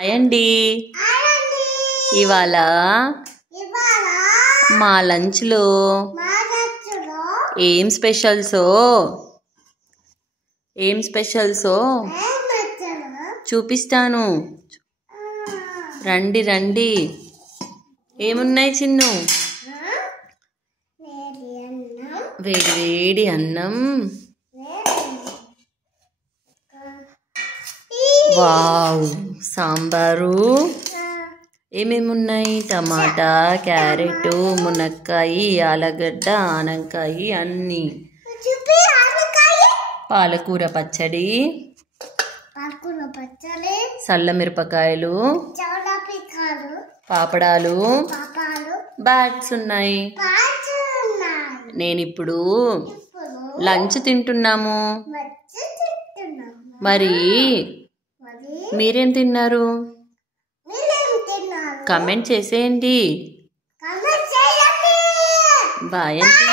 అయ్యండి ఇవాళ మా లంచ్లో ఏం స్పెషల్సో చూపిస్తాను. రండి రండి. ఏమున్నాయి చిన్ను? వేడి వేడి అన్నం, వావ్, సాంబారు, ఏమేమున్నాయి? టమాటా, క్యారెట్, మునక్కాయ, ఆలుగడ్డ, ఆనక్కాయ, అన్నీ, పాలకూర పచ్చడి, సల్ల మిరపకాయలు, పాపడాలు, బ్యాట్స్ ఉన్నాయి. నేనిప్పుడు లంచ్ తింటున్నాము. మరి మీరేం తిన్నారు? కమెంట్ చేసేయండి. బాయ్ అండి.